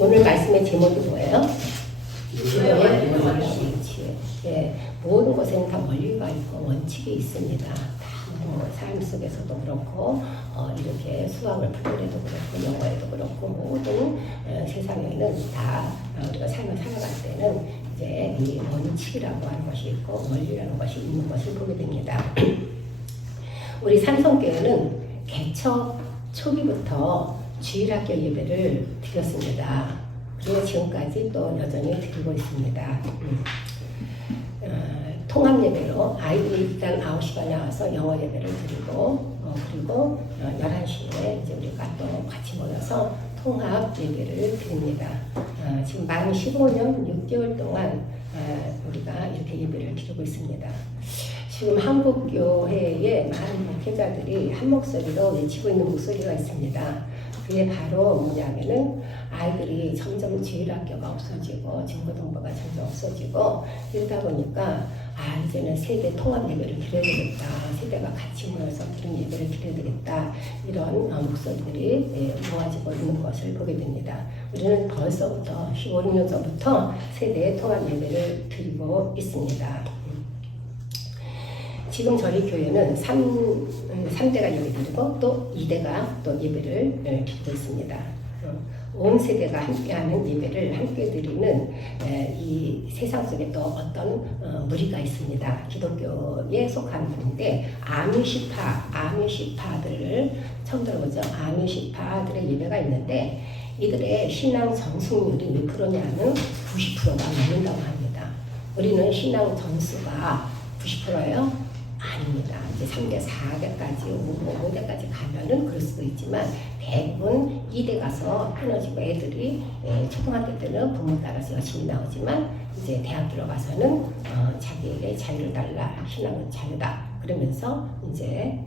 오늘 말씀의 제목이 뭐예요? 주의 원칙. 예, 모든 것에는 다 원리가 있고 원칙이 있습니다. 삶 속에서도 그렇고 이렇게 수학을 풀 때도 그렇고 영어에도 그렇고 모든 세상에는 다 우리가 삶을 살아갈 때는 이제 이 원칙이라고 하는 것이 있고 원리라는 것이 있는 것을 보게 됩니다. 우리 삼성교회는 개척 초기부터 주일학교 예배를 드렸습니다. 그리고 지금까지 또 여전히 드리고 있습니다. 통합 예배로 아이들이 일단 9시 반에 와서 영어 예배를 드리고 그리고 11시에 이제 우리가 또 같이 모여서 통합 예배를 드립니다. 지금 만 15년 6개월 동안 우리가 이렇게 예배를 드리고 있습니다. 지금 한국교회의 많은 목회자들이 한 목소리로 외치고 있는 목소리가 있습니다. 그게 바로 뭐냐면은 아이들이 점점 주일학교가 없어지고 중고등부가 점점 없어지고 이러다 보니까 이제는 세대 통합 예배를 드려야 되겠다. 세대가 같이 모여서 그런 예배를 드려야 되겠다. 이런 목소리들이 모아지고 있는 것을 보게 됩니다. 우리는 벌써부터 15, 16년 전부터 세대 통합 예배를 드리고 있습니다. 지금 저희 교회는 3대가 예배 드리고 또 2대가 또 예배를 드리고 있습니다. 온 세대가 함께하는 예배를 함께 드리는 이 세상 속에 또 어떤 무리가 있습니다. 기독교에 속한 분인데 아미시파들을 처음 들어보죠. 아미시파들의 예배가 있는데 이들의 신앙 전승률이 몇 프로냐면 90%가 넘는다고 합니다. 우리는 신앙 전수가 90%예요? 아닙니다. 이제 3대, 4대까지, 5대까지 가면은 그럴 수도 있지만 대부분 2대 가서 끊어지고 애들이 초등학교 때는 부모 따라서 열심히 나오지만 이제 대학 들어가서는 자기에게 자유를 달라, 신앙은 자유다. 그러면서 이제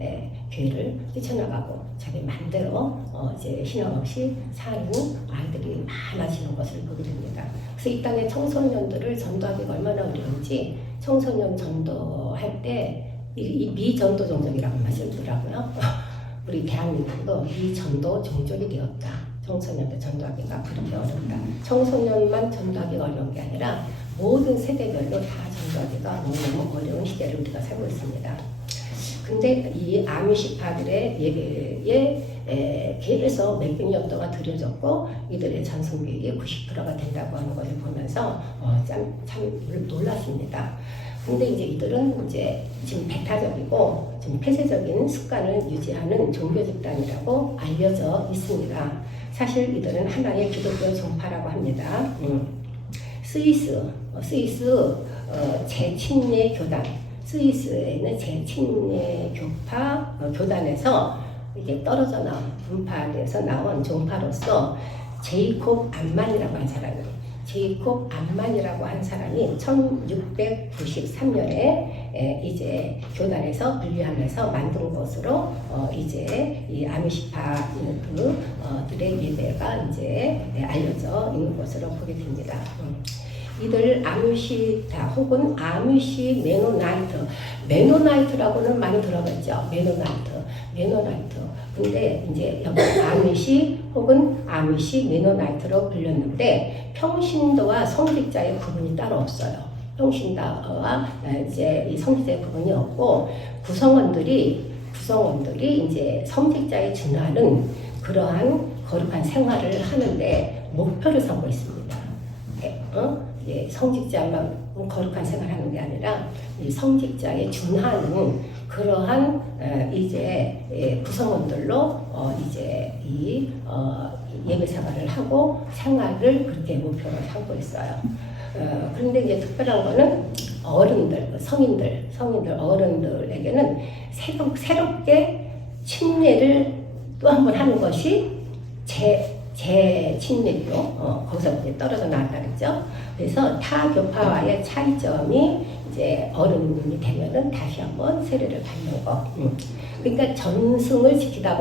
교회를 뛰쳐나가고 자기 맘대로 이제 신앙 없이 사는 아이들이 많아지는 것을 보게 됩니다. 그래서 이 땅의 청소년들을 전도하기가 얼마나 어려운지 청소년 전도할 때 이 미전도 종족이라고 하시더라고요. 우리 대한민국도 미전도 종족이 되었다. 청소년들 전도하기가 그렇게 어렵다. 청소년만 전도하기가 어려운 게 아니라 모든 세대별로 다 전도하기가 너무 어려운 시대를 우리가 살고 있습니다. 근데 이 아미시파들의 예배에 계속 몇백 년 동안 드려졌고 이들의 전승비율이 90%가 된다고 하는 것을 보면서 참 놀랐습니다. 근데 이제 이들은 이제 지금 배타적이고 지금 폐쇄적인 습관을 유지하는 종교 집단이라고 알려져 있습니다. 사실 이들은 하나의 기독교 종파라고 합니다. 스위스 제친례 교단, 스위스에는 제친례 교파 교단에서 이게 떨어져 나온 분파돼서 나온 종파로서 제이콥 암만이라고 한 사람이 제이콥 암만이라고 한 사람이 1693년에 이제 교단에서 분리하면서 만든 것으로 이제 이 아미시파들의 예배가 이제 알려져 있는 것으로 보게 됩니다. 이들 아미시파 혹은 아미시 메노나이트라고는 많이 들어봤죠. 메노나이트. 근데 이제 여기 아미시 혹은 아미시 메노나이트로 불렸는데 평신도와 성직자의 구분이 따로 없어요. 평신도와 이제 이 성직자의 구분이 없고 구성원들이 이제 성직자에 준하는 그러한 거룩한 생활을 하는데 목표를 삼고 있습니다. 성직자만 거룩한 생활하는 게 아니라 이 성직자에 준하는 그러한 이제 구성원들로 이제 이 예배 생활을 하고 생활을 그렇게 목표로 삼고 있어요. 그런데 이제 특별한 거는 어른들, 성인들 어른들에게는 새롭게 침례를 또 한 번 하는 것이 재침례교 거기서 이제 떨어져 나왔다 그랬죠. 그래서 타 교파와의 차이점이 이제 어른이 되면은 다시 한번 세례를 받는 거. 그러니까 전통을 지키다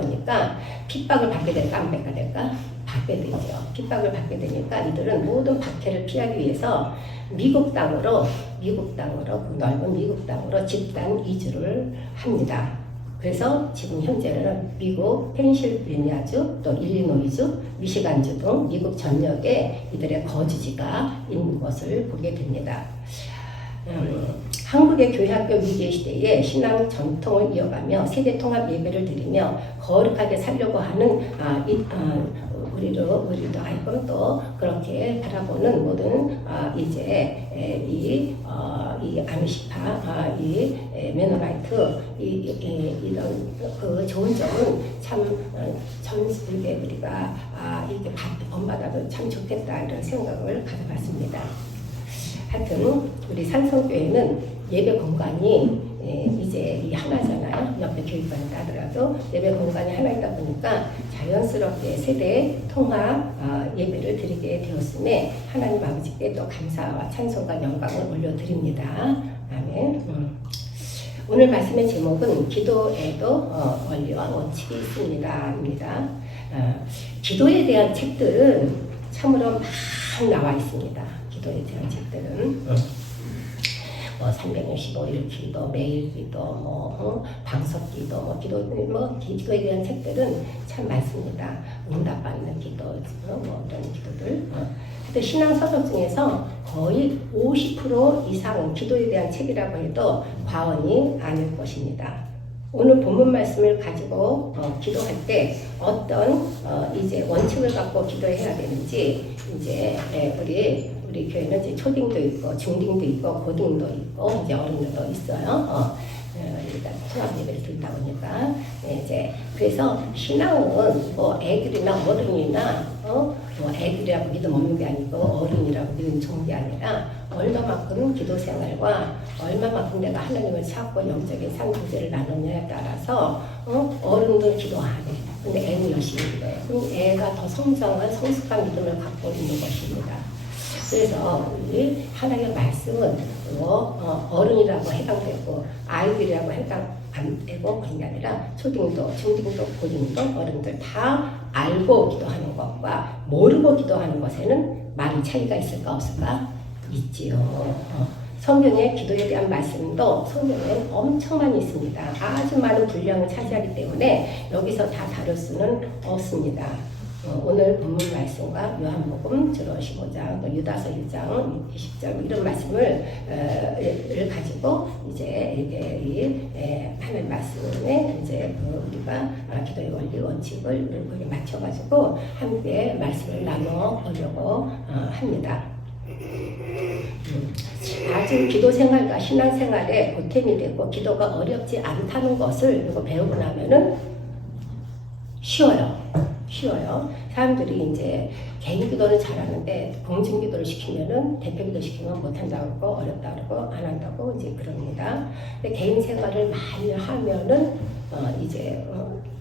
보니까 핍박을 받게 될까 안 받게 될까? 받게 되죠. 핍박을 받게 되니까 이들은 모든 박해를 피하기 위해서 미국 땅으로 그 넓은 미국 땅으로 집단 이주를 합니다. 그래서 지금 현재는 미국 펜실베니아주, 또 일리노이주, 미시간주 등 미국 전역에 이들의 거주지가 있는 것을 보게 됩니다. 한국의 교회학교 위기의 시대에 신앙 전통을 이어가며 세계 통합 예배를 드리며 거룩하게 살려고 하는 우리도 하여금 또 그렇게 바라보는 모든 이제 이 아미시파, 이 메노라이트 이런 그 좋은 점은 참 전 세계 우리가 이렇게 본받아도 참 좋겠다 이런 생각을 가져봤습니다. 하여튼 우리 산성교회는 예배 공간이 이제 이 하나잖아요. 옆에 교육관이 하더라도 예배 공간이 하나이다 보니까 자연스럽게 세대 통합 예배를 드리게 되었음에 하나님 아버지께 또 감사와 찬송과 영광을 올려드립니다. 아멘. 오늘 말씀의 제목은 기도에도 원리와 원칙이 있습니다.입니다. 기도에 대한 책들은 참으로 많이 나와 있습니다. 기도에 대한 책들은 365일 기도, 매일 기도, 방석 기도, 기도에 대한 책들은 참 많습니다. 응답받는 기도, 이런 기도들. 근데 신앙 서적 중에서 거의 50% 이상은 기도에 대한 책이라고 해도 과언이 아닐 것입니다. 오늘 본문 말씀을 가지고 기도할 때 어떤 이제 원칙을 갖고 기도해야 되는지 이제 우리 교회는 이제 초딩도 있고 중딩도 있고 고딩도 있고 이제 어른들도 있어요. 일단 통합 예배를 드리다 보니까 이제 그래서 신앙은 뭐 애들이나 어른이나 뭐 애들이라고 믿음 없는 게 아니고 어른이라고 믿음 좋은 게 아니라 얼마만큼 기도 생활과 얼마만큼 내가 하나님을 찾고 영적인 상부제를 나누냐에 따라서 어른들 기도하네. 근데 애는 열심히 기도해. 그럼 애가 더 성장한 성숙한 믿음을 갖고 있는 것입니다. 그래서 우리 하나님의 말씀은 어른이라고 해당되고 아이들이라고 해당 안 되고 그런 게 아니라 초딩도 중딩도 고딩도 어른들 다 알고 기도하는 것과 모르고 기도하는 것에는 많은 차이가 있을까 없을까? 있지요. 성경의 기도에 대한 말씀도 성경에 엄청 많이 있습니다. 아주 많은 분량을 차지하기 때문에 여기서 다 다룰 수는 없습니다. 오늘 본문 말씀과 요한복음 주로 15장, 또 유다서 1장, 20장 이런 말씀을 가지고 이제 이게 하나님 말씀에 이제 우리가 기도의 원리 원칙을 거기에 맞춰가지고 함께 말씀을 나눠 보려고 합니다. 아주 기도 생활과 신앙 생활에 보탬이 되고 기도가 어렵지 않다는 것을 이거 배우고 나면은 쉬워요. 사람들이 이제 개인 기도는 잘하는데 공중 기도를 시키면은 대표 기도 시키면 못한다고 그러고 어렵다고 그러고 안 한다고 이제 그럽니다. 근데 개인 생활을 많이 하면은 이제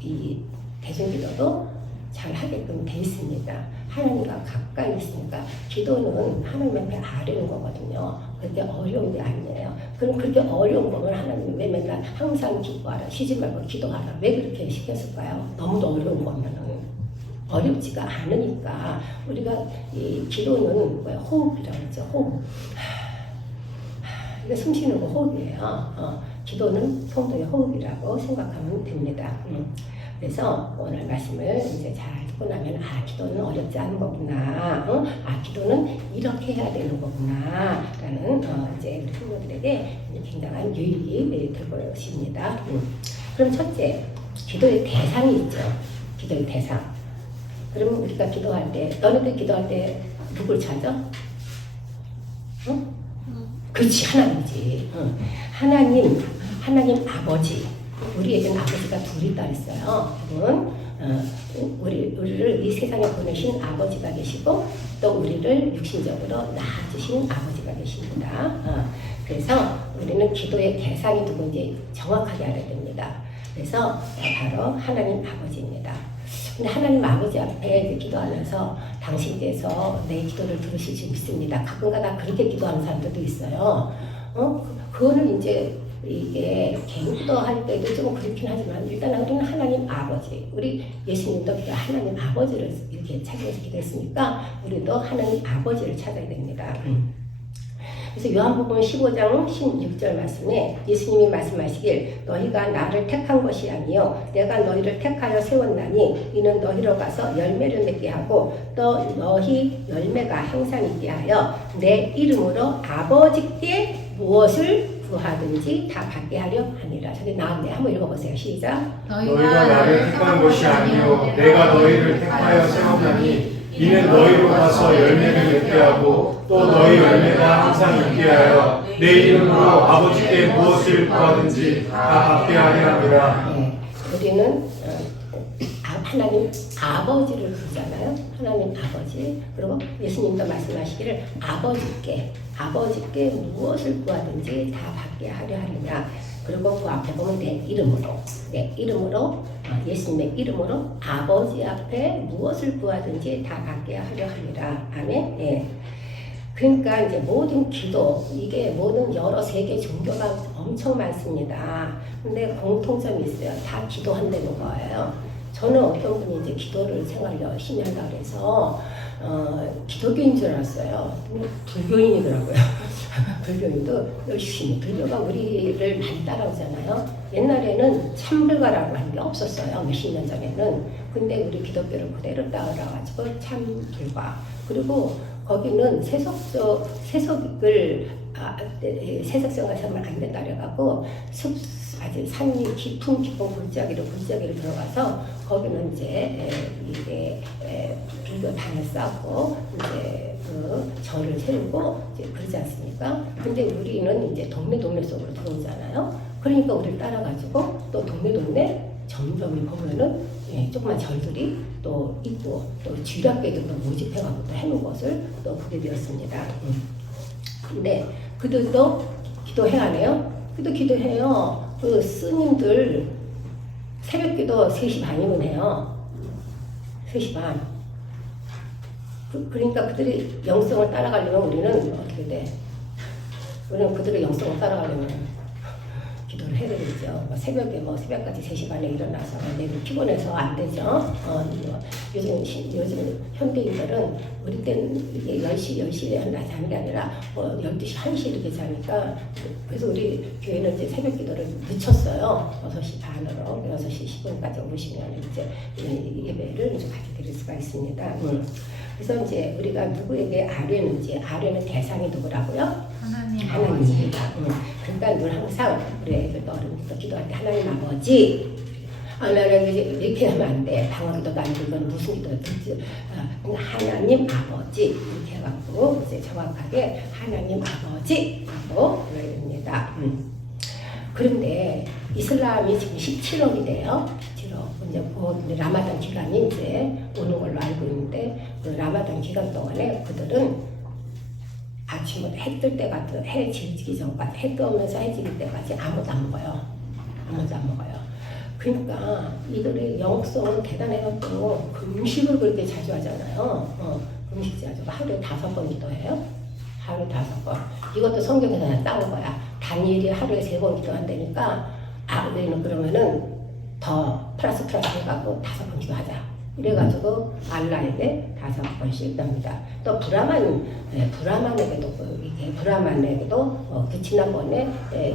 이 대중 기도도 잘 하게끔 돼 있습니다. 하나님과 가까이 있으니까 기도는 하나님 앞에 아뢰는 거거든요. 그렇게 어려운 게 아니에요. 그럼 그렇게 어려운 거면 하나님이 왜 맨날 항상 기도하라, 쉬지 말고 기도하라 왜 그렇게 시켰을까요? 너무도 어려운 거면은 어렵지가 않으니까 우리가 이 기도는 뭐야? 호흡이라고 했죠. 호흡. 이게 숨 쉬는 거 호흡이에요. 기도는 성도의 호흡이라고 생각하면 됩니다. 그래서 오늘 말씀을 이제 잘 듣고 나면 기도는 어렵지 않은 거구나. 기도는 이렇게 해야 되는 거구나. 라는 이제 우리 성도들에게 굉장한 유익이 될 것입니다. 그럼 첫째, 기도의 대상이 있죠. 기도의 대상. 그러면 우리가 기도할 때, 너네들 기도할 때 누굴 찾아? 그렇지, 하나님이지. 하나님 아버지. 우리에게는 아버지가 둘 있다 했어요. 우리를 이 세상에 보내신 아버지가 계시고 또 우리를 육신적으로 낳아주신 아버지가 계십니다. 그래서 우리는 기도의 대상이 누군지 정확하게 알아야 됩니다. 그래서 바로 하나님 아버지입니다. 근데 하나님 아버지 앞에 기도하면서 당신께서 내 기도를 들으실 수 있습니다. 가끔가다 그렇게 기도하는 사람들도 있어요. 그거는 이제 이게 개인 기도할 때도 좀 그렇긴 하지만 일단 우리는 하나님 아버지, 우리 예수님도 하나님 아버지를 이렇게 찾아서 기도했으니까 우리도 하나님 아버지를 찾아야 됩니다. 그래서 요한복음 15장 16절 말씀에 예수님이 말씀하시길 너희가 나를 택한 것이 아니요 내가 너희를 택하여 세웠나니 이는 너희로 가서 열매를 맺게 하고 또 너희 열매가 항상 있게 하여 내 이름으로 아버지께 무엇을 구하든지 다 받게 하려 하니라. 저기 나왔네. 한번 읽어보세요. 시작. 너희가 나를 택한 것이 아니요 내가 너희를 택하여 세웠나니 이는 너희로 가서 열매를 맺게 하고 또 너희 열매가 항상 있게 하여 내 이름으로 아버지께 무엇을 구하든지 다 받게 하려 함이라. 네, 우리는 하나님 아버지를 부르잖아요. 하나님 아버지. 그리고 예수님도 말씀하시기를 아버지께 무엇을 구하든지 다 받게 하려 하느냐. 그리고 그 앞에 보면 내 이름으로 예수님의 이름으로 아버지 앞에 무엇을 구하든지 다 받게 하려 하니라. 아멘. 예. 그러니까 이제 모든 기도, 이게 모든 여러 세계 종교가 엄청 많습니다. 근데 공통점이 있어요. 다 기도한다는 거예요. 저는 어떤 분이 이제 기도를 생활 열심히 한다 그래서 기독교인 줄 알았어요. 불교인이더라고요. 불교인도 열심히, 불교가 우리를 많이 따라오잖아요. 옛날에는 참불가라고 한 게 없었어요. 몇십 년 전에는. 근데 우리 기독교를 그대로 따라가지고 참불가. 그리고 거기는 세속을 세속생활 하면 안 된다 그래갖고 아주 산이 깊은 골짜기로 들어가서 거기는 이제 이게 불교 단을 쌓고 이제 그 절을 세우고 이제 그러지 않습니까? 근데 우리는 이제 동네 속으로 들어오잖아요. 그러니까 우리를 따라가지고 또 동네 점점이 보면은 조그만 절들이 또 있고 또 주일학교도 또 모집해가지고 또 해놓은 것을 또 보게 되었습니다. 근데 그들도 기도해야 하네요. 그도 기도해요. 그 스님들 새벽기도 3시 반이면 해요. 3시 반. 그러니까 그들이 영성을 따라가려면 우리는 어떻게 돼? 우리는 그들의 영성을 따라가려면 기도를 해야 되겠죠. 새벽에 새벽까지 3시 반에 일어나서 내일 피곤해서 안 되죠. 요즘 현대인들은 우리 때는 이게 10시에 자는 게 아니라 12시, 1시 이렇게 자니까 그래서 우리 교회는 이제 새벽 기도를 늦췄어요. 6시 반으로 6시 10분까지 오시면 이제 예배를 좀 같이 드릴 수가 있습니다. 그래서 이제 우리가 누구에게 아뢰는 대상이 누구라고요? 하나님입니다. 그러니까 늘 항상 우리 어른부터 기도할 때 하나님 아버지 나는 이렇게 하면 안 돼. 방언기도도 안 되고 무슨 기도도 듣지. 하나님 아버지 이렇게 해갖고 이제 정확하게 하나님 아버지라고 불러야 됩니다. 그런데 이슬람이 지금 17억이 돼요. 17억. 이제 그 라마단 기간이 이제 오는 걸로 알고 있는데 그 라마단 기간 동안에 그들은 아침에 해 뜰 때까지 해 지기 전까지 해 뜨면서 해 지기 때까지 아무도 안 먹어요. 그러니까 이들의 영성은 대단해갖고 금식을 그렇게 자주 하잖아요. 금식 자주 하루에 5번 기도해요. 하루에 5번. 이것도 성경에서 따온 거야. 다니엘이 하루에 3번 기도한다니까 우리는 그러면은 더 플러스 해갖고 5번 기도하자. 이래가지고 알라에게 5번씩 합니다. 또 브라만에게도 그 지난번에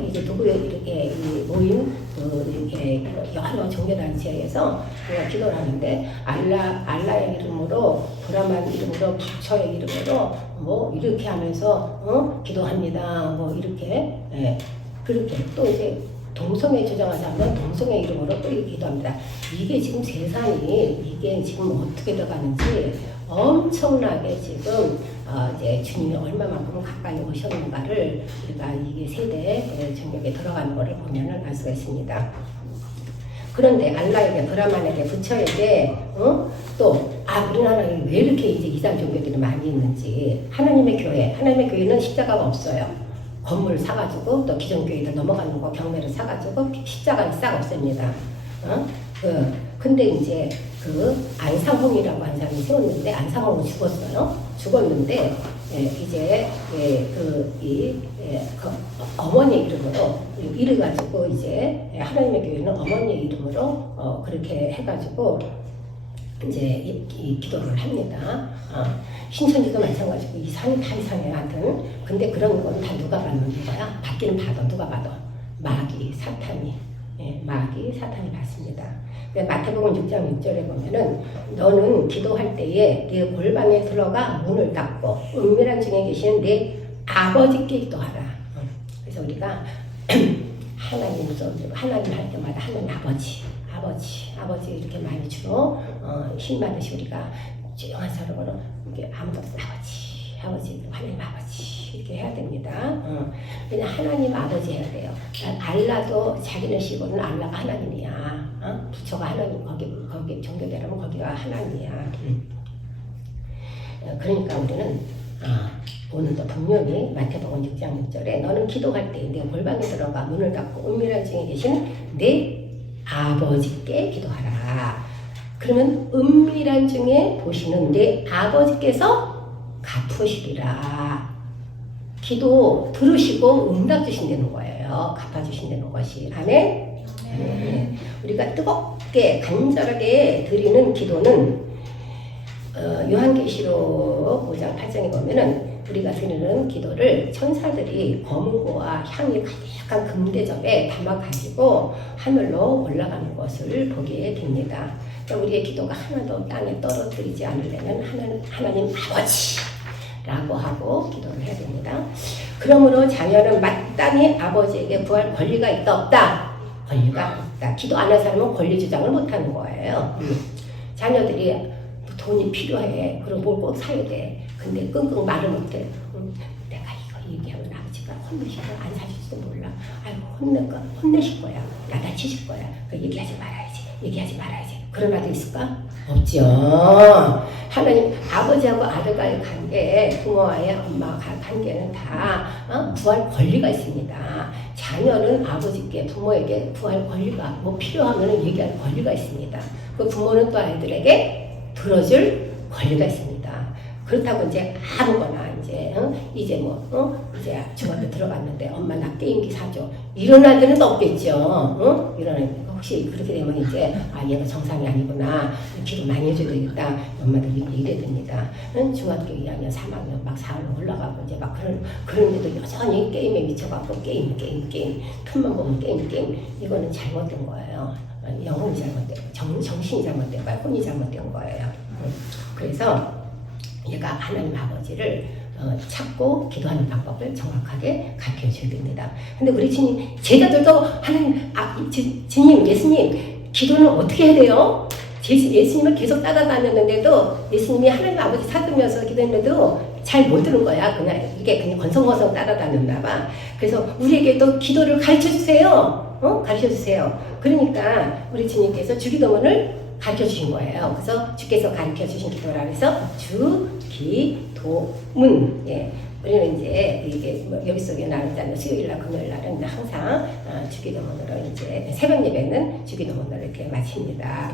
이제 누구에 이렇게 모인 이렇게 여러 종교단체에서 기도를 하는데 알라의 이름으로 브라만 이름으로 부처의 이름으로 이렇게 하면서 기도합니다. 이렇게 그렇게 또 이제 동성애 주장하자면 동성애 이름으로 또 이렇게 기도합니다. 이게 지금 세상이 이게 지금 어떻게 돼가는지 엄청나게 지금 이제 주님이 얼마만큼 가까이 오셨는가를 우리가 이게 세대 정력에 들어가는 것을 보면은 알 수가 있습니다. 그런데 알라에게 브라만에게 부처에게 또 우리나라에 왜 이렇게 이제 이단 종교들이 많이 있는지 하나님의 교회는 십자가가 없어요. 건물을 사가지고 또 기존교회들 넘어가는 거 경매를 사가지고 십자가를 싹 없앱니다. 근데 이제 그 안상홍이라고 한 사람이 세웠는데 안상홍은 죽었는데 이제 그 어머니 이름으로 이래가지고 이제 하나님의 교회는 어머니 이름으로 그렇게 해가지고 이제 이 기도를 합니다. 신천지도 마찬가지고 이상이 다 이상해요. 하여튼 근데 그런 건 다 누가 받는 거야? 받기는 받아. 누가 받아? 마귀 사탄이. 예, 마귀 사탄이 받습니다. 마태복음 6장 6절에 보면은 너는 기도할 때에 네 골방에 들어가 문을 닫고 은밀한 중에 계시는 네 아버지께 기도하라. 그래서 우리가 하나님 할 때마다 하는 아버지 이렇게 많이 주로 힘 받으시 우리가 조용한 사람으로 이렇게 아무도 없는 아버지 하나님 아버지 이렇게 해야 됩니다. 그냥 하나님 아버지 해야 돼요. 알라도 자기네 시골은 알라가 하나님이야. 부처가 하나님 거기 종교대라면 거기가 하나님이야. 그러니까 우리는 오늘도 분명히 마태복음 6장 6절에 너는 기도할 때 내 골방에 들어가 문을 닫고 은밀한 중에 계신 내 아버지께 기도하라. 그러면 은밀한 중에 보시는 내 아버지께서 갚으시리라. 기도 들으시고 응답 주신다는 거예요. 갚아주신다는 것이. 아멘? 네. 우리가 뜨겁게 간절하게 드리는 기도는 요한계시록 5장 8장에 보면은 우리가 드리는 기도를 천사들이 검은고와 향이 가득한 금대접에 담아가지고 하늘로 올라가는 것을 보게 됩니다. 그러니까 우리의 기도가 하나도 땅에 떨어뜨리지 않으려면 하나님 아버지라고 하고 기도를 해야 됩니다. 그러므로 자녀는 마땅히 아버지에게 구할 권리가 있다 없다? 권리가 있다. 기도 안 한 사람은 권리 주장을 못하는 거예요. 자녀들이 돈이 필요해. 그럼 뭘 꼭 사야 돼. 근데 끙끙 말을 못해. 내가 이거 얘기하면 아버지가 혼내실 거야. 안 사줄지도 몰라. 아이고 혼내실 거야. 나다치실 거야. 얘기하지 말아야지. 그런 아들 있을까? 없죠. 하나님 아버지하고 아들과의 관계, 부모와의 엄마와 관계는 다 구할 권리가 있습니다. 자녀는 아버지께 부모에게 구할 권리가 필요하면 얘기할 권리가 있습니다. 그 부모는 또 아이들에게 들어줄 권리가 있습니다. 그렇다고 이제 아무거나 이제 중학교 들어갔는데 엄마 나 게임기 사줘. 이런 아이들은 없겠죠. 이런 아이들 혹시 그렇게 되면 이제 얘가 정상이 아니구나. 기도 많이 해줘야 되겠다. 엄마들이 이래야 됩니다. 중학교 2학년, 3학년 막 4학년 올라가고 이제 막 그런데도 여전히 게임에 미쳐갖고 게임. 틈만 보면 게임. 이거는 잘못된 거예요. 영혼이 잘못된 거예요. 정신이 잘못된 거예요. 혼이 잘못된 거예요. 그래서 얘가 하나님 아버지를 찾고 기도하는 방법을 정확하게 가르쳐 줘야 됩니다. 근데 우리 주님, 제자들도 하나님, 주님, 예수님, 기도는 어떻게 해야 돼요? 예수님을 계속 따라다녔는데도 예수님이 하나님 아버지 찾으면서 기도했는데도 잘 못 들은 거야. 그냥 건성건성 따라다녔나 봐. 그래서 우리에게도 기도를 가르쳐 주세요. 가르쳐 주세요. 그러니까 우리 주님께서 주기도문을 가르쳐 주신 거예요. 그래서 주께서 가르쳐 주신 기도라 해서 주기도문. 예. 우리는 이제 이게 여기서 나오잖아요. 수요일날, 금요일날은 항상 주기도문으로 이제 새벽 예배는 주기도문으로 이렇게 마칩니다.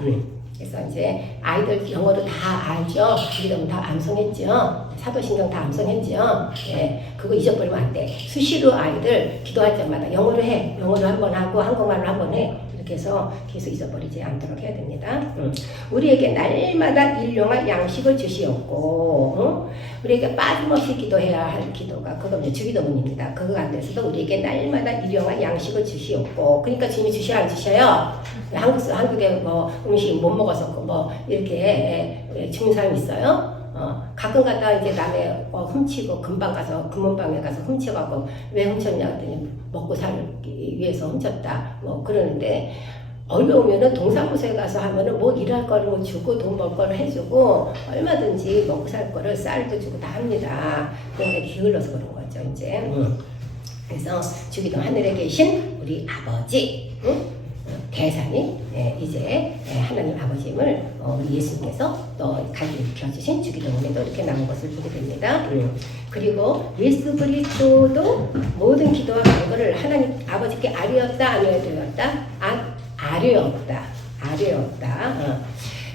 그래서 이제 아이들 영어도 다 알죠. 주기도문 다 암송했죠. 사도신경 다 암송했죠. 예. 그거 잊어버리면 안 돼. 수시로 아이들 기도할 때마다 영어로 해. 영어로 한번 하고 한국말로 한번 해. 이렇게 해서 계속 잊어버리지 않도록 해야 됩니다. 우리에게 날마다 일용할 양식을 주시옵고, 우리에게 빠짐없이 기도해야 할 기도가 그거 주기도문입니다. 그거 안 돼서도 우리에게 날마다 일용할 양식을 주시옵고, 그러니까 주님이 주셔야 안 주셔요? 한국에 음식 못 먹어서 이렇게 죽는 사람 있어요? 가끔 가다 이제 남의 훔치고 금은방에 가서 훔쳐가고 왜 훔쳤냐 했더니 먹고 살기 위해서 훔쳤다 그러는데 어려우면은 동사무소에 가서 하면은 일할 거를 주고 돈 벌 거를 해주고 얼마든지 먹고 살 거를 쌀도 주고 다 합니다. 그런데 게을러서 그런 거죠 이제. 그래서 주기도 하늘에 계신 우리 아버지. 대상이 이제 하나님 아버지임을 우리 예수님께서 또 가르쳐 주신 주기도문에도 이렇게 나온 것을 보게 됩니다. 그리고 예수 그리스도도 모든 기도와 간구를 하나님 아버지께 아뢰었다 아니었다? 아뢰었다.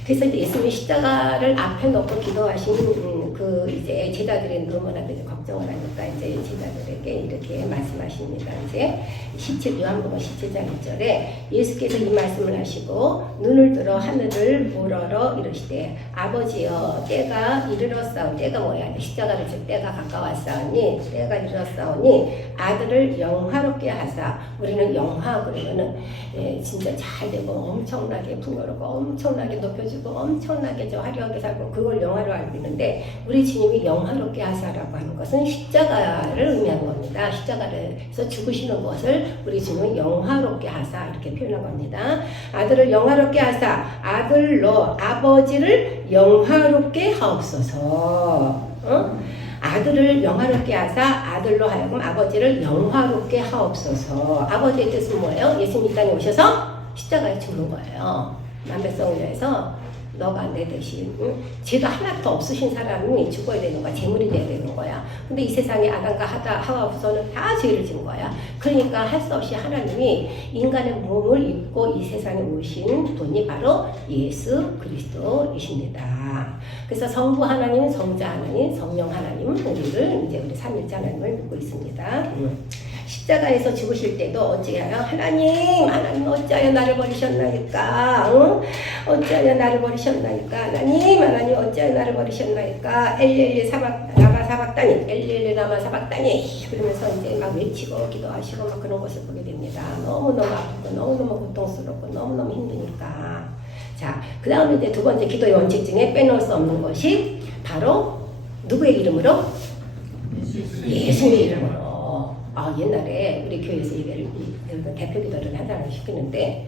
그래서 이제 예수님이 십자가를 앞에 놓고 기도하신 그 이제 제자들의 너무나 걱정을 하니까 이제 제자들에게 이렇게 말씀하십니다. 이제 17 요한복음 17장 1절에 예수께서 이 말씀을 하시고 눈을 들어 하늘을 보러러 이르시되 아버지여 때가 이르렀사오니 때가 뭐야? 십자가를 질 때가 가까웠사오니 때가 이르렀사오니 아들을 영화롭게 하사 우리는 영화 그러면은 진짜 잘 되고 엄청나게 풍요롭고 엄청나게 높여주고 엄청나게 저 화려하게 살고 그걸 영화로 알고 있는데 우리 주님이 영화롭게 하사라고 하는 것은 십자가를 의미하는 겁니다. 십자가에서 죽으시는 것을 우리 주님은 영화롭게 하사 이렇게 표현한 겁니다. 아들을 영화롭게 하사 아들로 아버지를 영화롭게 하옵소서. 아들을 영화롭게 하사 아들로 하여금 아버지를 영화롭게 하옵소서. 아버지의 뜻은 뭐예요? 예수님 이 땅에 오셔서 십자가에 죽는 거예요. 남백성을 위해서 너가 내 대신 죄도 하나도 없으신 사람이 죽어야 되는 거야. 제물이 돼야 되는 거야. 근데 이 세상에 아담과 하와부서는 다 죄를 지은 거야. 그러니까 할 수 없이 하나님이 인간의 몸을 입고 이 세상에 오신 분이 바로 예수 그리스도이십니다. 그래서 성부 하나님, 성자 하나님, 성령 하나님은 우리를 이제 우리 삼일째 하나님을 믿고 있습니다. 십자가에서 죽으실 때도 어찌하여 하나님 어찌하여 나를 버리셨나이까? 어찌하여 나를 버리셨나이까? 하나님 어찌하여 나를 버리셨나이까? 엘리엘리 라마 사박다니 엘리엘리 라마 사박다니 그러면서 이제 막 외치고 기도하시고 막 그런 것을 보게 됩니다. 너무너무 아프고 너무너무 고통스럽고 너무너무 힘드니까. 자, 그 다음에 이제 두 번째 기도의 원칙 중에 빼놓을 수 없는 것이 바로 누구의 이름으로? 예수님의 이름으로. 옛날에 우리 교회에서 이걸 대표 기도를 한 사람을 시키는데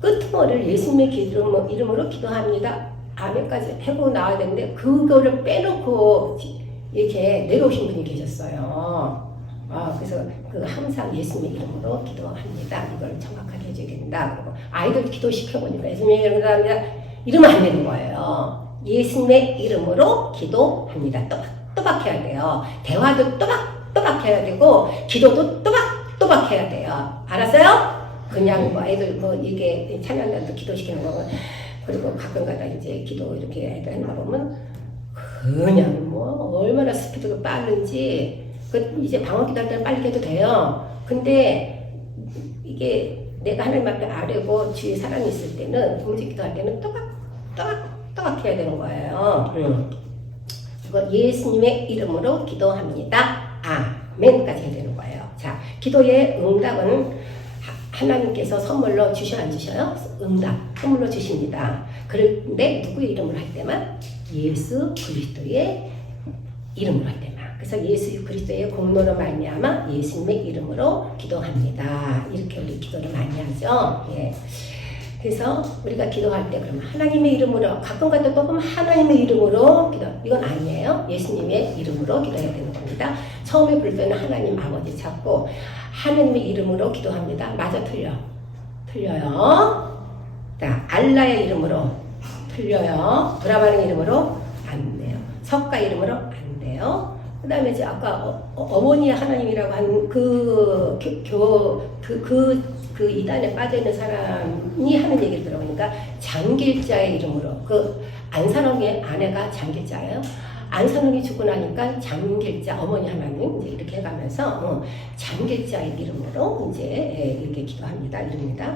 끄트머리를 예수님의 이름으로 기도합니다. 아멘까지 하고 나와야 되는데 그거를 빼놓고 이렇게 내려오신 분이 계셨어요. 그래서 항상 예수님의 이름으로 기도합니다. 이걸 정확하게 해줘야 된다. 그리고 아이들 기도시켜보니까 예수님의 이름으로 기도합니다. 이러면 안 되는 거예요. 예수님의 이름으로 기도합니다. 또박 해야 돼요. 대화도 또박 해야 되고 기도도 또박 해야 돼요. 알았어요? 그냥 뭐 애들 뭐 이게 찬양단도 기도시키는 거고 그리고 가끔가다 이제 기도 이렇게 애들 하는 거 보면 그냥 뭐 얼마나 스피드가 빠른지 이제 방언기도 할 때는 빨리 해도 돼요. 근데 이게 내가 하나님 앞에 아뢰고 주위에 사람이 있을 때는 움직이기도 할 때는 또박 해야 되는 거예요. 그리고 예수님의 이름으로 기도합니다. 아멘까지 해야 되는 거예요. 자, 기도의 응답은 하나님께서 선물로 주셔 안 주셔요? 응답 선물로 주십니다. 그런데 누구의 이름으로 할 때만? 예수 그리스도의 이름으로 할 때만. 그래서 예수 그리스도의 공로로 말미암아 예수님의 이름으로 기도합니다. 이렇게 우리 기도를 많이 하죠. 예. 그래서 우리가 기도할 때 그러면 하나님의 이름으로 가끔가다 또 보면 하나님의 이름으로 기도 이건 아니에요. 예수님의 이름으로 기도해야 되는 겁니다. 처음에 부를 때는 하나님 아버지 찾고 하나님의 이름으로 기도합니다. 맞아 틀려요. 자, 알라의 이름으로 틀려요. 브라바의 이름으로 안 돼요. 석가 이름으로 안 돼요. 그 다음에 이제 아까 어머니 하나님이라고 한 그 이단에 빠져있는 사람이 하는 얘기를 들어보니까 장길자의 이름으로 안산홍의 아내가 장길자예요. 안산홍이 죽고 나니까 장길자 어머니 하나님 이제 이렇게 해가면서 장길자의 이름으로 이제 이렇게 기도합니다. 이릅니다.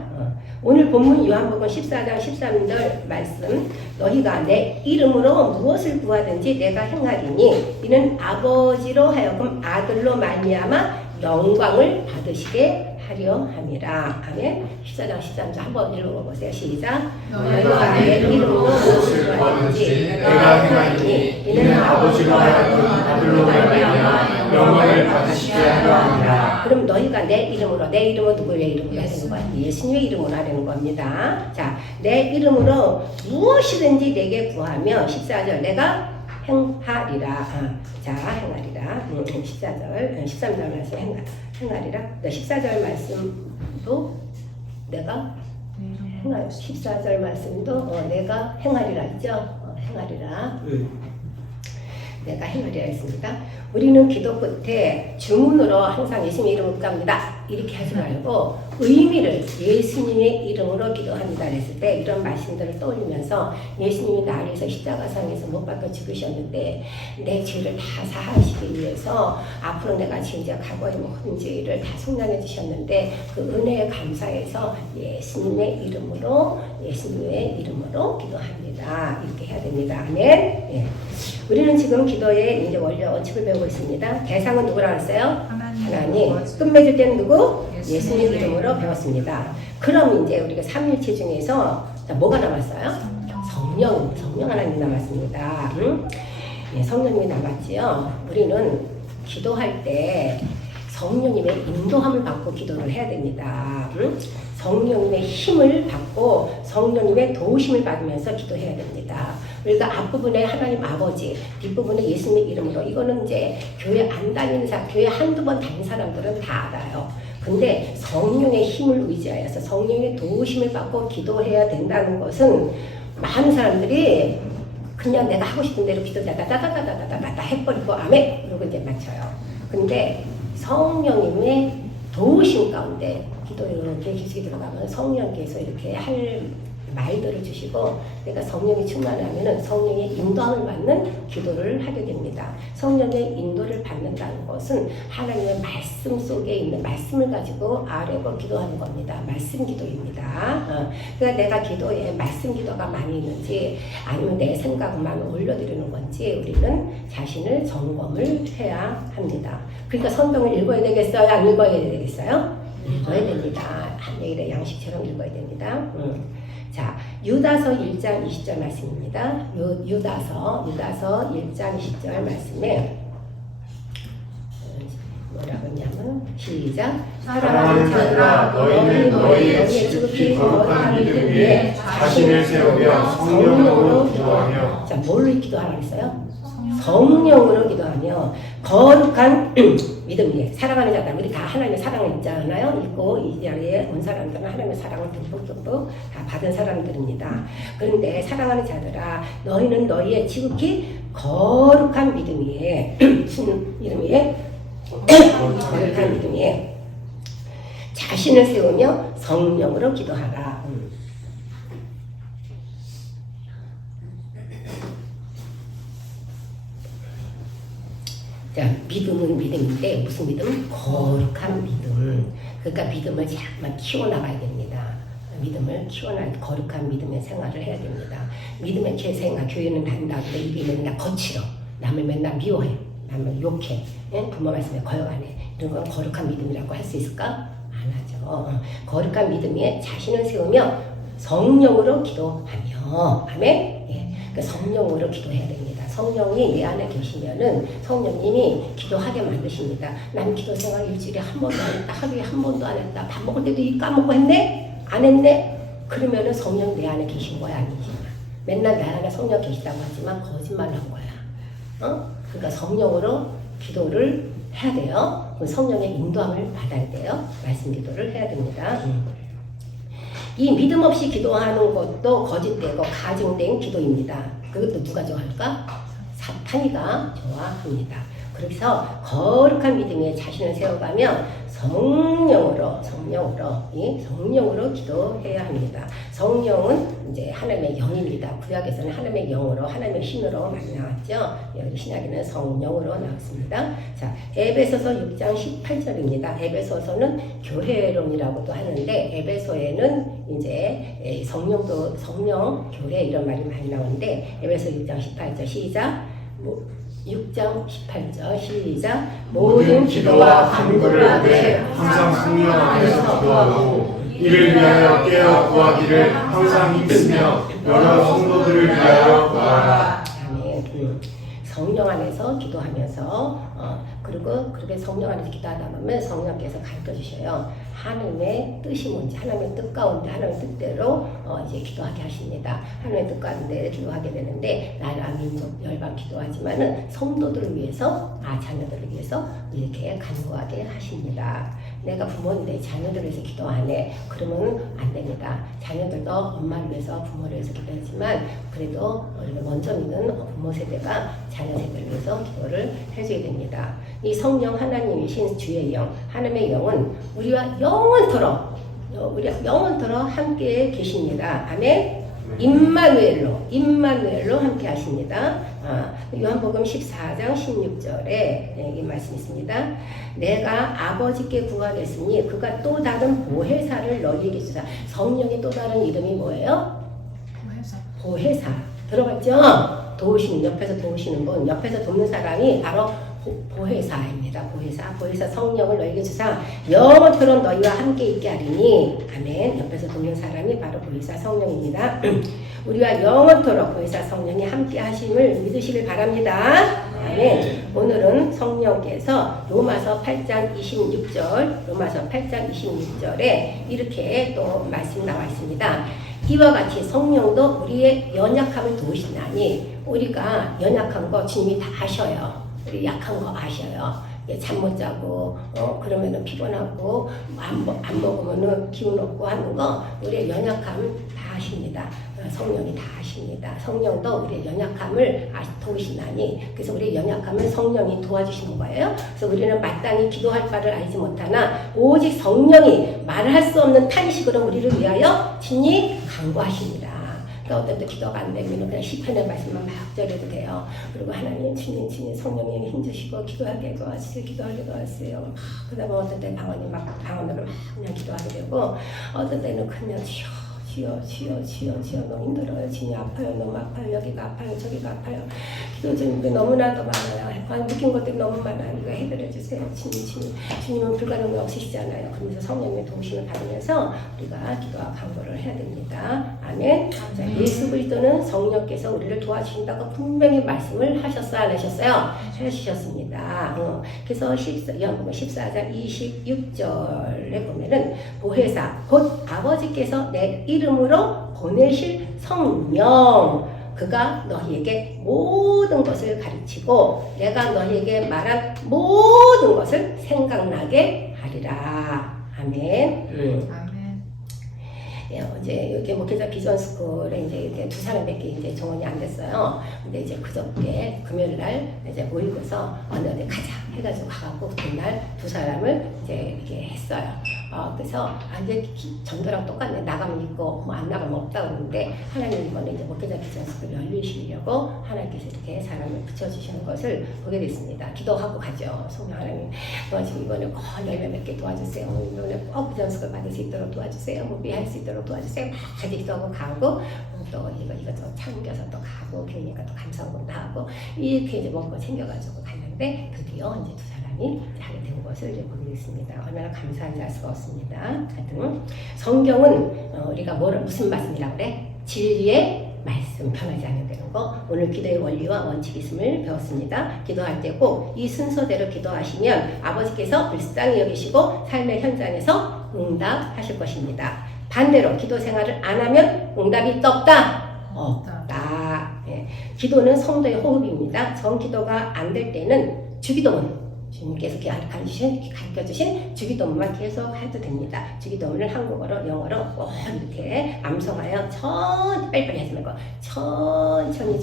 오늘 본문 요한복음 14장 13절 말씀 너희가 내 이름으로 무엇을 구하든지 내가 행하리니 이는 아버지로 하여금 아들로 말미암아 영광을 받으시게 하려 함이라. 아멘. 14장 13절 한번 읽어보세요. 시작. 너희가 내 이름으로 무엇을 구하든지 내가 행하리니 이는 아버지로 하여금 아들로 말미암아 영광을 받으시게 하려 함이라. 그럼 너희가 내 이름으로 누구의 이름으로 하는 거야? 예수님의 이름으로 하는 겁니다. 자, 내 이름으로 무엇이든지 내게 구하며 14절 내가 행하리라. 자, 행하리라. 14절, 13절 말씀 행하리라. 14절 말씀도 내가 행하리라. 14절 말씀도 내가 행하리라 있죠? 행하리라. 내가 행하리라 했습니다. 우리는 기도 끝에 주문으로 항상 예수님 이름을 굽니다. 이렇게 하지 말고 의미를 예수님의 이름으로 기도합니다 했을 때 이런 말씀들을 떠올리면서 예수님이 나를 위해서 십자가상에서 못 박혀 죽으셨는데 내 죄를 다 사하시기 위해서 앞으로 내가 지금 이제 과거의 모든 죄를 다 속량해 주셨는데 그 은혜에 감사해서 예수님의 이름으로 기도합니다. 이렇게 해야 됩니다. 아멘. 예. 우리는 지금 기도의 이제 원리 원칙을 배우고 있습니다. 대상은 누구라고 했어요? 하나님. 끝맺을 때는 누구? 예수님 이름으로 배웠습니다. 그럼 이제 우리가 삼일체 중에서 자, 뭐가 남았어요? 성령 하나님 남았습니다. 응? 예, 성령님이 남았지요. 우리는 기도할 때 성령님의 인도함을 받고 기도를 해야 됩니다. 응? 성령님의 힘을 받고 성령님의 도우심을 받으면서 기도해야 됩니다. 우리가 앞부분에 하나님 아버지, 뒷부분에 예수님의 이름으로 이거는 이제 교회 안 다니는 사람, 교회 한두 번 다니는 사람들은 다 알아요. 근데 성령의 힘을 의지하여서 성령의 도우심을 받고 기도해야 된다는 것은 많은 사람들이 그냥 내가 하고 싶은 대로 기도 다다다다다다다다 해버리고 아멘 그러고 이제 맞춰요. 근데 성령님의 도우심 가운데 기도 이렇게 기술이 들어가면 성령께서 이렇게 할 말들을 주시고 내가 성령이 충만하면 성령의 인도함을 받는 기도를 하게 됩니다. 성령의 인도를 받는다는 것은 하나님의 말씀 속에 있는 말씀을 가지고 아뢰고 기도하는 겁니다. 말씀 기도입니다. 그러니까 내가 기도에 말씀 기도가 많이 있는지 아니면 내 생각만 올려드리는 건지 우리는 자신을 점검을 해야 합니다. 그러니까 성경을 읽어야 되겠어요? 안 읽어야 되겠어요? 읽어야 됩니다. 한내일의 양식처럼 읽어야 됩니다. 자, 유다서 1장 20절 말씀입니다. 유다서 1장 20절 말씀에 뭐라고 했냐면 시작. 사랑하는 자들아 너희는 너희의 지극히 거룩한 믿음 위에 자신을 세우며 성령으로 기도하며. 자, 뭘로 기도하라고 했어요? 성령으로 기도하며 거룩한 믿음 위에 사랑하는 자들 우리 다 하나님의 사랑을 있잖아요. 있고 이 자리에 온 사람들은 하나님의 사랑을 듬뿍듬뿍 다 받은 사람들입니다. 그런데 사랑하는 자들아 너희는 너희의 지극히 거룩한 믿음 위에 이름 위에 거룩한 믿음 위에 자신을 세우며 성령으로 기도하라. 자, 믿음은 믿음인데 무슨 믿음? 거룩한 믿음. 그러니까 믿음을 자꾸만 키워나가야 됩니다. 믿음을 키워나가 거룩한 믿음의 생활을 해야 됩니다. 믿음의 생활, 교회는 다닌다는데 이게 맨날 거칠어. 남을 맨날 미워해. 남을 욕해. 예? 부모 말씀에 거역하네. 이런 건 거룩한 믿음이라고 할 수 있을까? 안 하죠. 거룩한 믿음에 자신을 세우며 성령으로 기도하며. 아멘? 예. 그러니까 성령으로 기도해야 됩니다. 성령이 내 안에 계시면은 성령님이 기도하게 만드십니다. 난 기도 생활 일주일에 한 번도 안 했다. 하루에 한 번도 안 했다. 밥 먹을 때도 이 까먹고 했네? 안 했네? 그러면은 성령 내 안에 계신 거야? 아니지? 맨날 내 안에 성령 계시다고 하지만 거짓말을 한 거야. 그러니까 성령으로 기도를 해야 돼요. 성령의 인도함을 받아야 돼요. 말씀 기도를 해야 됩니다. 이 믿음 없이 기도하는 것도 거짓되고 가증된 기도입니다. 그것도 누가 좋아할까? 사탄이가 좋아합니다. 그래서 거룩한 믿음에 자신을 세워가며 성령으로 기도해야 합니다. 성령은 이제 하나님의 영입니다. 구약에서는 하나님의 영으로, 하나님의 신으로 많이 나왔죠. 여기 신약에는 성령으로 나왔습니다. 자, 에베소서 6장 18절입니다. 에베소서는 교회론이라고도 하는데 에베소에는 이제 성령 교회 이런 말이 많이 나오는데 에베소 6장 18절 시작. 6장 18절 시작. 모든 기도와 간구를 하되 항상 성령 안에서 기도하고 이를 위하여 깨어 구하기를 항상 힘쓰며 여러 성도들을 위하여 구하라. 아멘. 성령 안에서 기도하면서 그리고 그렇게 성령 안에서 기도하다 보면 성령께서 가르쳐 주셔요. 하나님의 뜻이 뭔지 하나님의 뜻 가운데 하나님의 뜻대로 이제 기도하게 하십니다. 하나님의 뜻 가운데 기도하게 되는데 나라 민족 열방 기도하지만은 성도들을 위해서 자녀들을 위해서 이렇게 간구하게 하십니다. 내가 부모인데 자녀들을 위해서 기도 안 해. 그러면 안 됩니다. 자녀들도 엄마를 위해서 부모를 위해서 기도하지만 그래도 우리가 먼저 믿는 부모 세대가 자녀 세대를 위해서 기도를 해줘야 됩니다. 이 성령 하나님이신 주의 영, 하나님의 영은 우리와 영원토록 함께 계십니다. 아멘. 임마누엘로 함께 하십니다. 요한복음 14장 16절에 이 말씀이 있습니다. 내가 아버지께 구하겠으니 그가 또 다른 보혜사를 너희에게 주사. 성령의 또 다른 이름이 뭐예요? 보혜사. 들어봤죠? 옆에서 도우시는 분, 옆에서 돕는 사람이 바로 보혜사입니다. 보혜사 성령을 너희에게 주사 영원토록 너희와 함께 있게 하리니. 아멘. 옆에서 돕는 사람이 바로 보혜사 성령입니다. 우리와 영원토록 보혜사 성령이 함께 하심을 믿으시길 바랍니다. 아멘. 오늘은 성령께서 로마서 8장 26절에 이렇게 또 말씀이 나와 있습니다. 이와 같이 성령도 우리의 연약함을 도우시나니. 우리가 연약한 거 주님이 다 아셔요. 우리 약한 거 아셔요. 잠 못 자고 그러면은 피곤하고 안 먹으면은 기운 없고 하는 거 우리의 연약함을 다 아십니다. 성령이 다 아십니다. 성령도 우리의 연약함을 도우시나니. 그래서 우리의 연약함을 성령이 도와주시는 거예요. 그래서 우리는 마땅히 기도할 바를 알지 못하나 오직 성령이 말할 수 없는 탄식으로 우리를 위하여 친히 간구하십니다. 그러니까 어떤 때 기도가 안 되면 그냥 시편의 말씀만 막 절해도 돼요. 그리고 하나님 주님 성령님 힘주시고 기도하게 도와주세요. 그다음에 어떤 때 방언으로 막 그냥 기도하게 되고, 어떤 때는 그냥 주여 너무 힘들어요. 주님 아파요. 너무 아파요. 여기가 아파요. 저기가 아파요. 기도 드리는 게 너무나도 많아요. 느낀 것들이 너무 많아요. 이거 해결해 주세요. 주님은 불가능이 없으시잖아요. 그러면서 성령의 도우심을 받으면서 우리가 기도와 간구를 해야 됩니다. 아멘. 자, 예수 그리스도는 성령께서 우리를 도와주신다고 분명히 말씀을 하셨어요? 안 하셨어요? 해주셨습니다. 그래서 요한복음 14장 26절에 보면은 보혜사 곧 아버지께서 내 이름으로 보내실 성령, 그가 너희에게 모든 것을 가르치고 내가 너희에게 말한 모든 것을 생각나게 하리라. 아멘. 이제 여기 목회자 비전스쿨에 이제 이렇게 두 사람밖에 이제 정원이 안 됐어요. 근데 이제 그저께 금요일 날 이제 모이고서 어디 가자 해가지고 가갖고 그날 두 사람을 이제 이렇게 했어요. 그래서 이제 전도랑 똑같네. 나가면 있고 뭐 안 나가면 없다 그러는데 하나님 이번에 이제 목회자 비전스쿨을 열리시려고 하나님께서 이렇게 사람을 붙여주시는 것을 보게 됐습니다. 기도하고 가죠. 성령 하나님 지금 이번에 꼭 열매 맺게 도와주세요. 이번에 꼭 비전스쿨 받을 수 있도록 도와주세요. 무비할 수 있도록 도와주세요. 막 기도하고 가고 또 이것저것 참겨서 또 가고 그러니까 또 감사하고 하고 이렇게 이제 먹고 챙겨가지고 갔는데 드디어 이제 두 사람이 하게 된 것을 이제 보게 됐습니다. 얼마나 감사한지 알 수가 없습니다. 하여튼 성경은 우리가 무슨 말씀이라고 그래? 진리의 말씀, 변하지 않는 되는 거. 오늘 기도의 원리와 원칙이 있음을 배웠습니다. 기도할 때 꼭 이 순서대로 기도하시면 아버지께서 불쌍히 여기시고 삶의 현장에서 응답하실 것입니다. 반대로 기도 생활을 안 하면 응답이 없다. 예. 기도는 성도의 호흡입니다. 정기도가 안 될 때는 주기도문, 주님께서 가르쳐주신 주기도문만 계속 해도 됩니다. 주기도문을 한국어로, 영어로 꼭 이렇게 암송하여 빨리빨리 하지 말고 천천히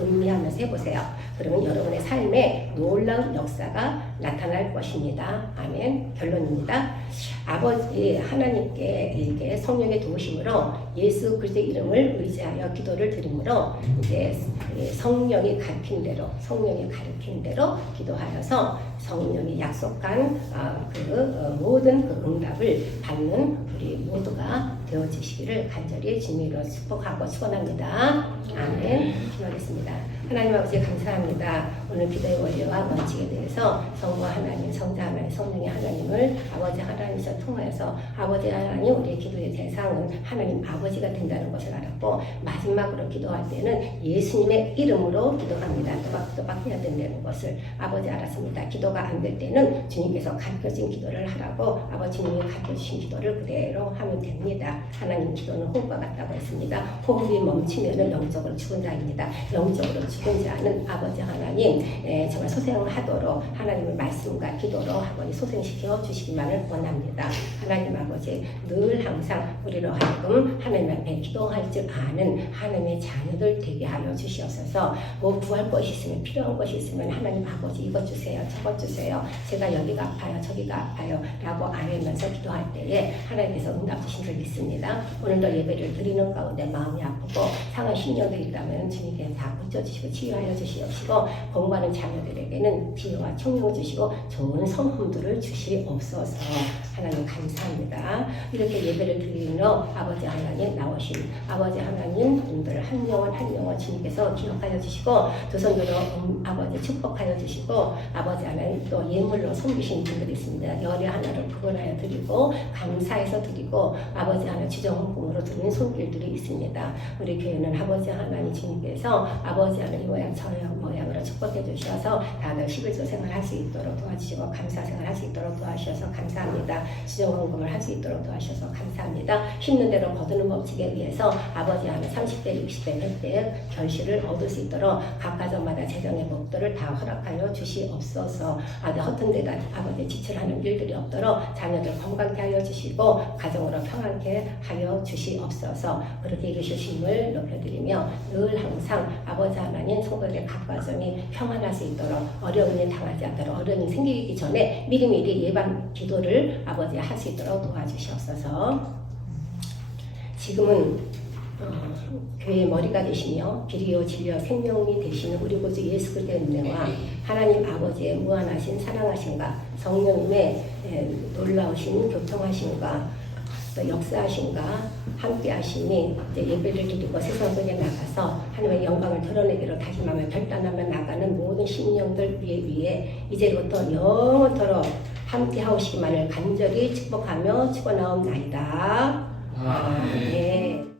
음미하면서 해보세요. 그러면 여러분의 삶에 놀라운 역사가 나타날 것입니다. 아멘. 결론입니다. 아버지 하나님께 이렇게 성령의 도우심으로 예수 그리스도의 이름을 의지하여 기도를 드리므로 이제 성령이 가르친 대로 기도하여서 성령이 약속한 모든 그 응답을 받는 우리 모두가 되어주시기를 간절히 주님으로 축복하고 축원합니다. 아멘. 기도하겠습니다. 하나님 아버지 감사합니다. 오늘 기도의 원리와 원칙에 대해서 성부 하나님, 성자 하나님, 성령의 하나님을 아버지 하나님과 통하여서 아버지 하나님 우리의 기도의 대상은 하나님 아버지가 된다는 것을 알았고 마지막으로 기도할 때는 예수님의 이름으로 기도합니다. 또박 해야 된다는 것을 아버지 알았습니다. 기도가 안 될 때는 주님께서 가르쳐진 기도를 하라고 아버지님이 가르쳐주신 기도를 그대로 하면 됩니다. 하나님 기도는 호흡과 같다고 했습니다. 호흡이 멈추면 영적으로 죽은 자입니다. 영적으로 죽은 자는 아버지 하나님 정말 소생하도록 하나님을 하나님의 말씀과 기도로 아버지 소생시켜 주시기만을 원합니다. 하나님 아버지 늘 항상 우리로 하여금 하나님 앞에 기도할 줄 아는 하나님의 자녀들 되게 하여 주시옵소서. 뭐 구할 것이 있으면 필요한 것이 있으면 하나님 아버지 이것 주세요 저것 주세요 제가 여기가 아파요 저기가 아파요 라고 아뢰면서 기도할 때에 하나님께서 응답 주신 줄 믿습니다. 오늘도 예배를 드리는 가운데 마음이 아프고 상한 심령들이 있다면 주님께 다 고쳐주시고 치유하여 주시옵시고 공부하는 자녀들에게는 지혜와 총명을 주시고 좋은 성품들을 주시옵소서. 하나님 감사합니다. 이렇게 예배를 드리러 아버지 하나님 나오신 아버지 하나님 분들 한 영혼 주님께서 기억하여 주시고 조선교로 아버지 축복하여 주시고 아버지 하나님 또 예물로 섬기신 분들이 있습니다. 열의 하나를 구원하여 드리고 감사해서 드리고 아버지 하나님 주정헌금으로 드리는 손길들이 있습니다. 우리 교회는 아버지 하나님 주님께서 아버지 하나님 모양 모양으로 축복해 주셔서 다들 11조 생활할 수 있도록 도와주시고 감사 생활할 수 있도록 도와주셔서 감사합니다. 주정헌금을 할 수 있도록 도와주셔서 감사합니다. 심는 대로 거두는 법칙에 의해서 아버지 하나님 30대 60대 100대 결실을 얻을 수 있도록 각 가정마다 재정의 복들을 다 허락하여 주시옵소서. 허튼 데다 아버지 지출하는 일들이 없도록 자녀들 건강케 하여 주시고 가정으로 평안케 하여 주시옵소서. 그렇게 이루실 힘을 높여드리며 늘 항상 아버지 하나님 성도들의 각 가정이 평안할 수 있도록 어려운 일 당하지 않도록 어려운 일 생기기 전에 미리미리 예방 기도를 아버지 할 수 있도록 도와주시옵소서. 지금은 교회의 머리가 되시며 길이요 진리요 생명이 되시는 우리 구주 예수 그리스도의 은혜와 하나님 아버지의 무한하신 사랑하심과 성령님의 놀라우신 교통하심과 또 역사하심과 함께하심이 예배를 드리고 세상 속에 나가서 하나님의 영광을 드러내기로 다짐하며 결단하며 나가는 모든 심령들 위에 이제부터 영원토록 함께하시기만을 간절히 축복하며 축원하옵나이다. 아멘.